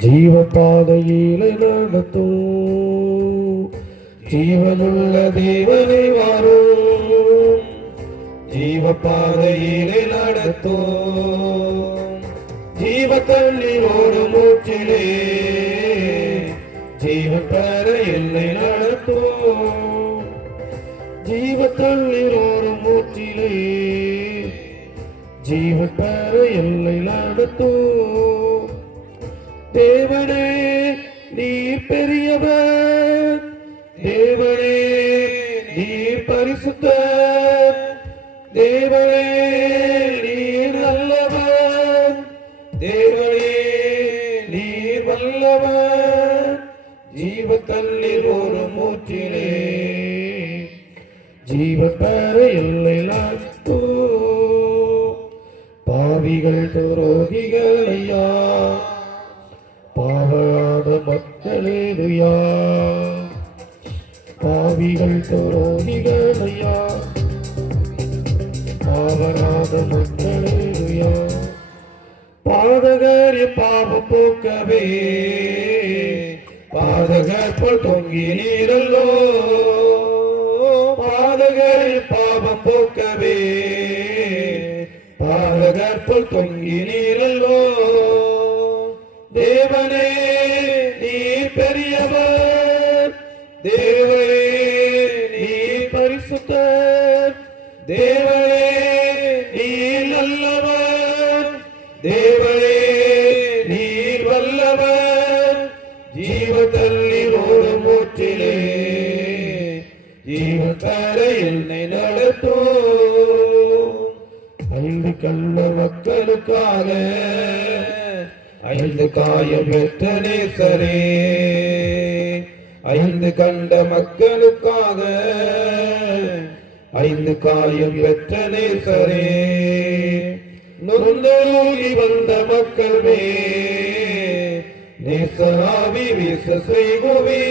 ஜீவ பாதையிலே நடத்தும் ஜீவனுள்ள தேவனை வரும் ஜீவ பாதையிலே நடத்தும் ஜீவ தண்ணீர் ஒரு மூச்சிலே ஜீவ பெற என்னை நடத்தும் ஜீவ தண்ணீர் ஒரு மூச்சிலே ஜீவ பெற என்னை நடத்தும் தேவனே நீர் பெரியவர் தேவனே நீர் பரிசுத்தர் தேவனே நீர் நல்லவர் தேவனே நீர் வல்லவர் ஜீவ தண்ணீர் ஒரு மூச்சிலே ஜீவ பெற எல்லை பாவிகள் துரோகிகள் ஐயா பாவராத மக்களேலுயா பாவிகள் துரோகிகள் ஐயா பாவராத மக்களேலுயா பாதகர் பாவம் போக்கவே பாதகர் போல் தொங்கி நீரல்லோ பாதகர் பாவம் போக்கவே பாதகர் போல் தொங்கி நீரல்லோ தேவனே நீர் பெரியவர் தேவனே நீர் பரிசுத்தர் தேவனே நீர் நல்லவர் தேவனே நீர் வல்லவர் ஜீவ தண்ணீர் ஒரு மூச்சிலே ஜீவ பெற என்னை நடத்தும் ஐந்து கள்ள மக்களுக்காக ஐந்து காயம் பெற்ற நேசரே ஐந்து கண்ட மக்களுக்காக ஐந்து காயம் பெற்ற நேசரே நொந்தோகி வந்த மக்களே நேசராவி வீச செய்குவே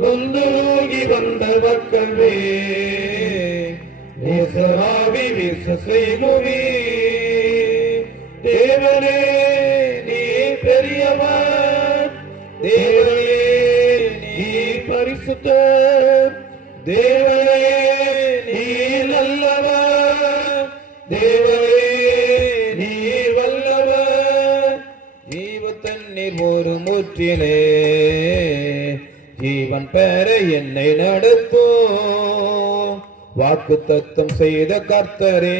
நொந்தோகி வந்த மக்களே நேசராவி வீச செய்குவே தேவனே நீ பெரியவர் தேவனே நீ பரிசுத்தர் தேவனே நீ நல்லவர் தேவனே நீ வல்லவர் ஜீவ தண்ணீர் ஒரு மூச்சிலே ஜீவன் பெற என்னை நடத்தும் வாக்கு தத்தம் செய்த கர்த்தரே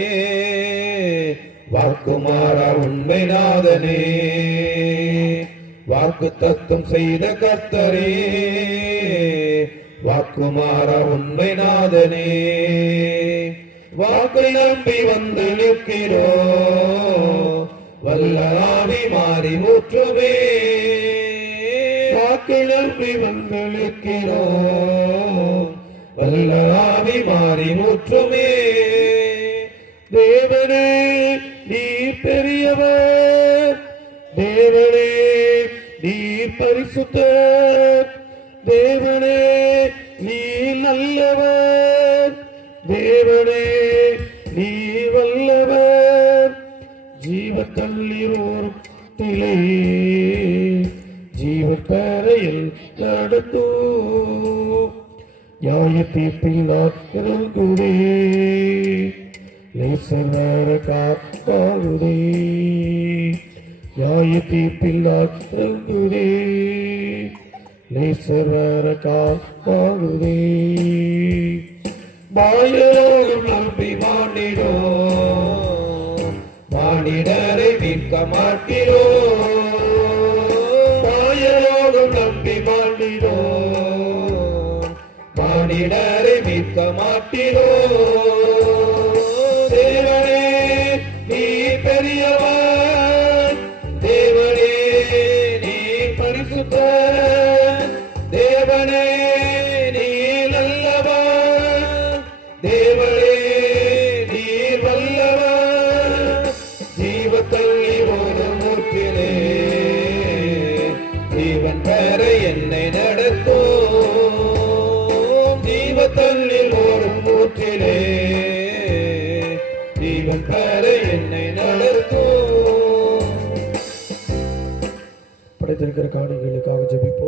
வாக்குமாறா உண்மை நாதனே வாக்கு தத்துவம் செய்த கர்த்தரே வாக்குமாறா உண்மை நாதனே வாக்கை நம்பி வந்து நிற்கிறோ வல்லாவி மாறி ஊற்றுவே வாக்கை நம்பி வந்து நிற்கிறோ வல்லாவி மாறி ஊற்றுவே தேவனே நீர் பெரியவர் தேவனே நீர் பரிசுத்தர் தேவனே நீர் நல்லவர் தேவனே நீர் வல்லவர் ஜீவ தண்ணீர் ஓரத்திலே ஜீவ பெறையில் நடத்தும் நியாய தீர்ப்பில் நான் இறங்குவே லேசர் காப்பாகுதே நியாய தீர்ப்பில் நான் இறங்குவே லேசர் காப்பாகுதே மாயரோகம் நம்பி மாண்டிடோ மானிடரை மீட்க மாட்டிடோ மாயரோகம் நம்பி மாண்டிடோ மானிடரை மீட்க மாட்டிடோ தேவனே நீ பெரியவர் தேவனே நீ பரிசுத்தர் தேவனே நீ நல்லவர் தேவனே நீ வல்லவர் ஜீவ தண்ணீர் ஒரு மூச்சிலே படைத்திருக்கிற காணிகளுக்காக ஜெபிப்போம்.